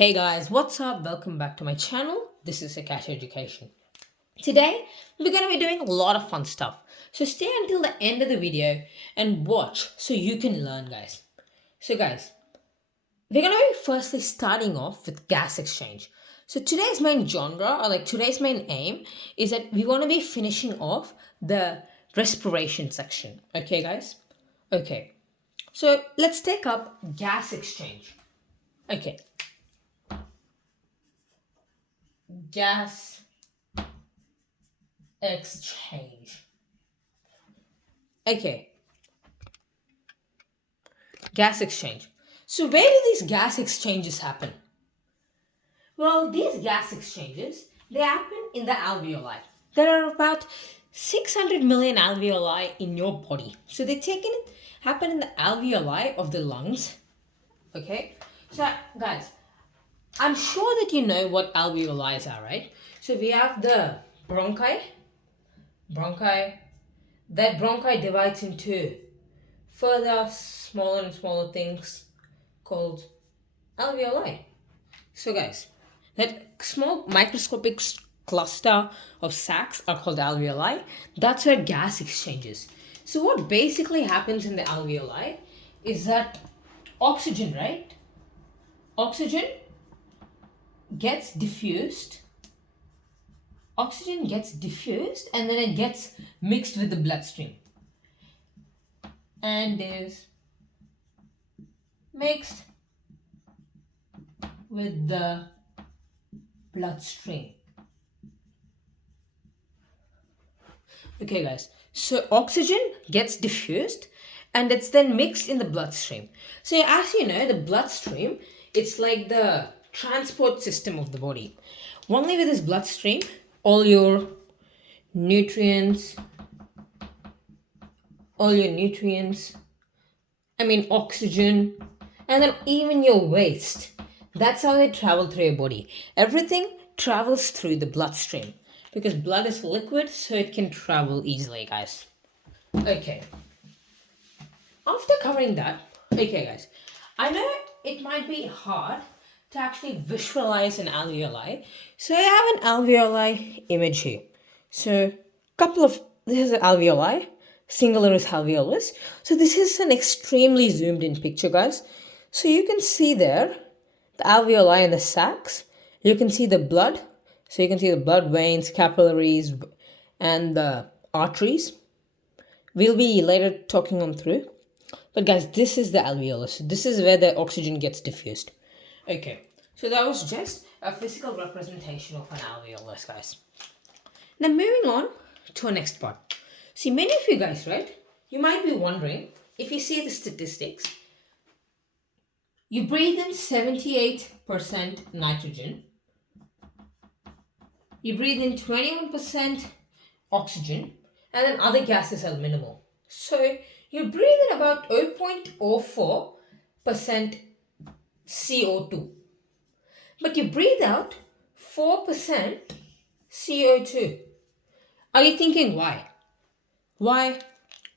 Hey guys, what's up? Welcome back to my channel. This is Sukesh Education. Today, we're going to be doing a lot of fun stuff. So stay until the end of the video and watch so you can learn, guys. So guys, we're going to be firstly starting off with gas exchange. So today's main genre, or like today's main aim, is that we want to be finishing off the respiration section. Okay, guys? Okay. So let's take up gas exchange. Okay. Gas exchange. Okay, gas exchange. So where do these gas exchanges happen? Well, these gas exchanges, they happen in the alveoli. There are about 600 million alveoli in your body. So happen in the alveoli of the lungs. Okay? So guys, I'm sure that you know what alveoli are, right? So we have the bronchi. That bronchi divides into further smaller and smaller things called alveoli. So guys, that small microscopic cluster of sacs are called alveoli. That's where gas exchanges. So what basically happens in the alveoli is that oxygen, right? Oxygen gets diffused. Oxygen gets diffused and then it gets mixed with the bloodstream and is mixed with the bloodstream. Okay, guys, so oxygen gets diffused and it's then mixed in the bloodstream. So, as you know, the bloodstream, it's like the transport system of the body. Only with this bloodstream, all your nutrients, oxygen, and then even your waste. That's how they travel through your body. Everything travels through the bloodstream because blood is liquid, so it can travel easily, guys. Okay. After covering that, okay, guys, I know it might be hard to actually visualize an alveoli, so I have an alveoli image here. So, this is an alveoli. Singular is alveolus. So this is an extremely zoomed in picture, guys. So you can see there the alveoli and the sacs. You can see the blood. So you can see the blood veins, capillaries, and the arteries. We'll be later talking them through. But guys, this is the alveolus. This is where the oxygen gets diffused. Okay, so that was just a physical representation of an alveolus, guys. Now moving on to our next part. See, many of you guys, right? You might be wondering, if you see the statistics, you breathe in 78% nitrogen, you breathe in 21% oxygen, and then other gases are minimal. So you breathe in about 0.04% CO2, but you breathe out 4% CO2. Are you thinking why? Why?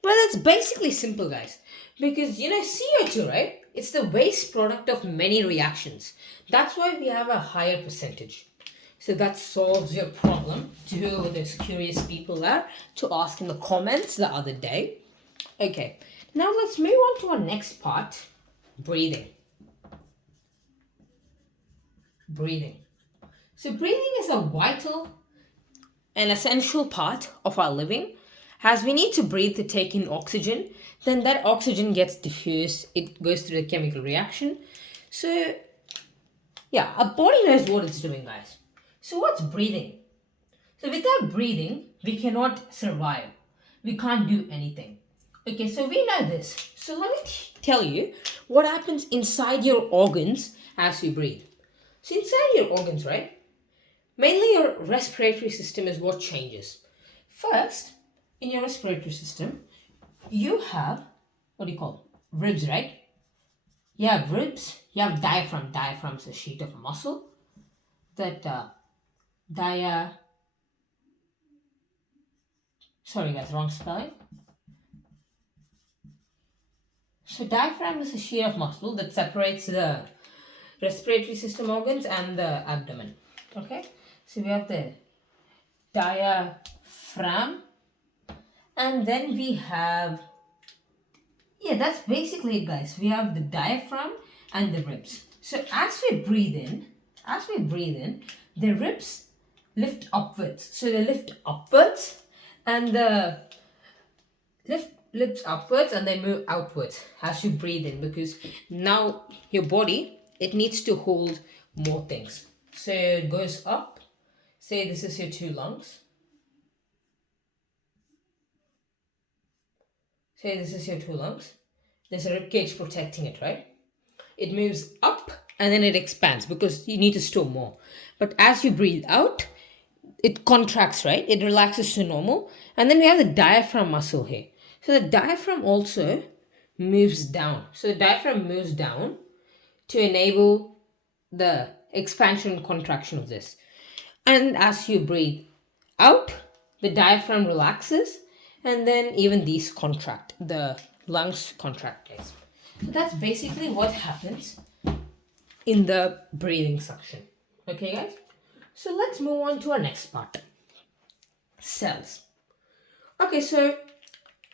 Well, it's basically simple, guys. Because CO2, right? It's the waste product of many reactions. That's why we have a higher percentage. So that solves your problem to those curious people there to ask in the comments the other day. Okay, now let's move on to our next part, breathing. So breathing is a vital and essential part of our living. As we need to breathe to take in oxygen, then that oxygen gets diffused, it goes through the chemical reaction. So, yeah, our body knows what it's doing, guys. So, what's breathing? So, without breathing, we cannot survive. We can't do anything. Okay, so we know this. So, let me tell you what happens inside your organs as you breathe. So, inside your organs, right? Mainly your respiratory system is what changes. First, in your respiratory system, you have ribs, right? You have ribs, you have diaphragm. Diaphragm is a sheet of muscle that sorry guys, wrong spelling. So diaphragm is a sheet of muscle that separates the respiratory system organs and the abdomen. Okay, so we have the diaphragm, and then we have, yeah, that's basically it, guys. We have the diaphragm and the ribs. So as we breathe in, the ribs lift upwards. So they lift upwards, and the lifts upwards, and they move outwards as you breathe in, because now your body, it needs to hold more things. So it goes up. Say this is your two lungs. There's a rib cage protecting it, right? It moves up and then it expands because you need to store more. But as you breathe out, it contracts, right? It relaxes to normal. And then we have the diaphragm muscle here. So the diaphragm also moves down. So the diaphragm moves down to enable the expansion and contraction of this. And as you breathe out, the diaphragm relaxes, and then even these contract. The lungs contract, guys. So that's basically what happens in the breathing section. Okay, guys? So let's move on to our next part. Cells. Okay, so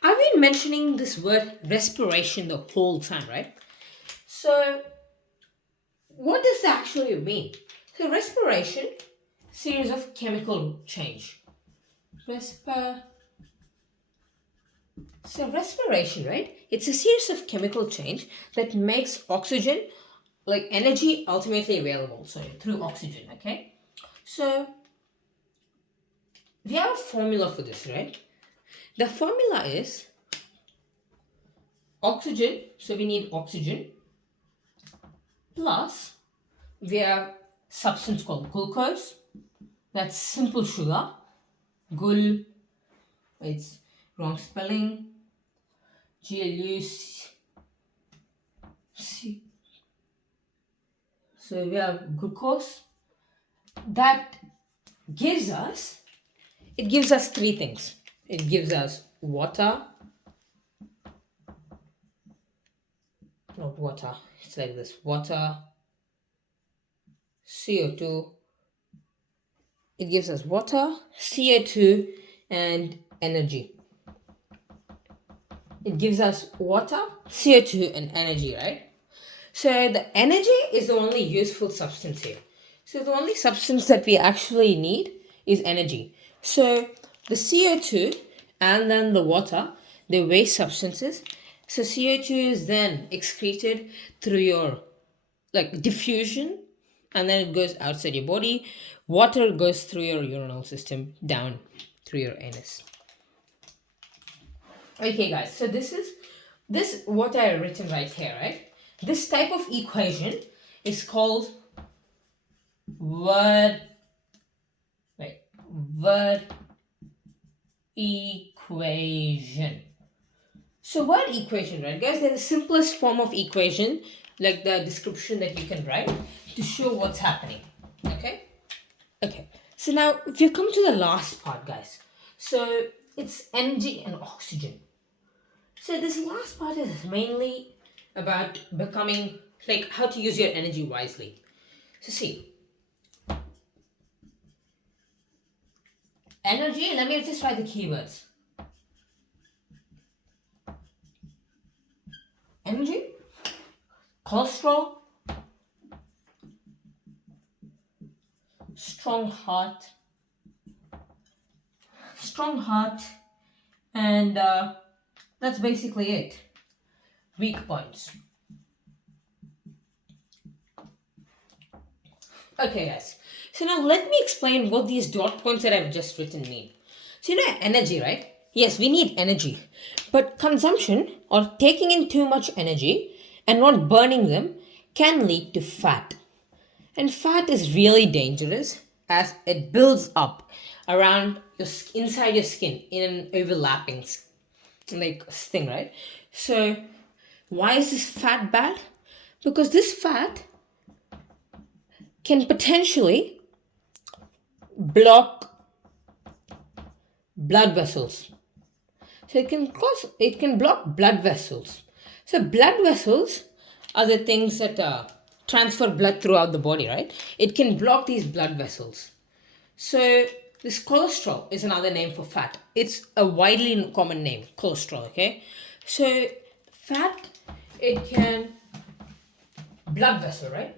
I've been mentioning this word respiration the whole time, right? So what does that actually mean? So respiration, series of chemical change. So respiration, right? It's a series of chemical change that makes oxygen, like energy, ultimately available. So through oxygen, okay? So we have a formula for this, right? The formula is oxygen. So we need oxygen plus we have substance called glucose. That's simple sugar. It's wrong spelling. GLUC. So we have glucose. That gives us three things. It gives us water. Not water. It's like this. Water, CO2. It gives us water, CO2, and energy. It gives us water, CO2, and energy, right? So the energy is the only useful substance here. So the only substance that we actually need is energy. So the CO2 and then the water, they're waste substances. So CO2 is then excreted through your diffusion, and then it goes outside your body. Water goes through your urinal system down through your anus. Okay, guys, so this what I have written right here, right? This type of equation is called word equation. So word equation, right, guys? They're the simplest form of equation, like the description that you can write to show what's happening. Okay. So now, if you come to the last part, guys, so it's energy and oxygen. So this last part is mainly about becoming, how to use your energy wisely. So see, energy, let me just write the keywords. Energy, cholesterol, strong heart, and that's basically it. Weak points. Okay, guys. So now let me explain what these dot points that I've just written mean. So energy, right? Yes, we need energy. But consumption or taking in too much energy and not burning them can lead to fat. And fat is really dangerous as it builds up around inside your skin in an overlapping thing, right? So why is this fat bad? Because this fat can potentially block blood vessels. So it can block blood vessels. So blood vessels are the things that transfer blood throughout the body, right? It can block these blood vessels. So this cholesterol is another name for fat. It's a widely common name, cholesterol, okay? So fat, it can blood vessel, right?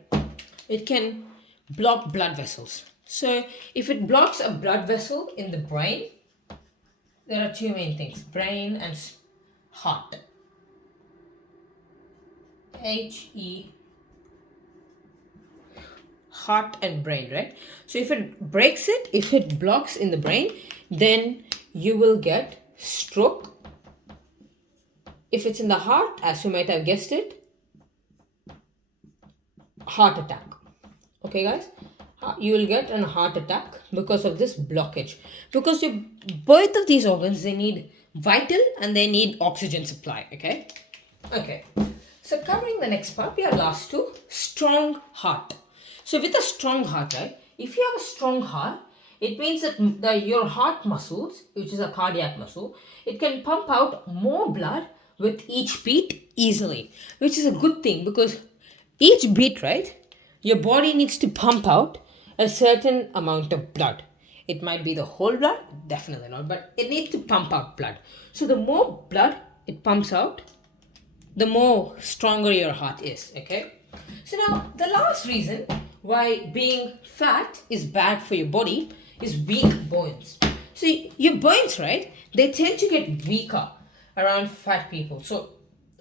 It can block blood vessels. So if it blocks a blood vessel in the brain, there are two main things, brain and heart. He, heart and brain, right? So if it breaks it, if it blocks in the brain, then you will get stroke. If it's in the heart, as you might have guessed it, heart attack. Okay, guys, you will get a heart attack because of this blockage, because both of these organs, they need vital and they need oxygen supply. Okay, so covering the next part, we are last to strong heart. So with a strong heart, right, if you have a strong heart, it means that your heart muscles, which is a cardiac muscle, it can pump out more blood with each beat easily, which is a good thing, because each beat, right, your body needs to pump out a certain amount of blood. It might be the whole blood, definitely not, but it needs to pump out blood. So the more blood it pumps out, the more stronger your heart is. Okay, so now the last reason why being fat is bad for your body is weak bones. So your bones, right, they tend to get weaker around fat people. So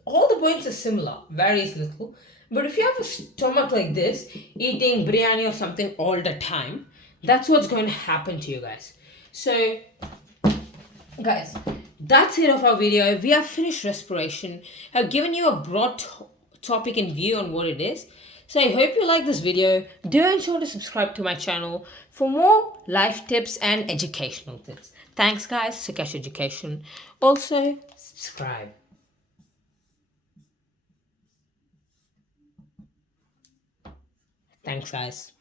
all the bones are similar, varies little, but if you have a stomach like this, eating biryani or something all the time, that's what's going to happen to you guys. So guys, that's it of our video. We have finished respiration. I've given you a broad topic and view on what it is. So I hope you like this video. Do ensure to subscribe to my channel for more life tips and educational tips. Thanks guys, Sukesh Education. Also, subscribe. Thanks guys.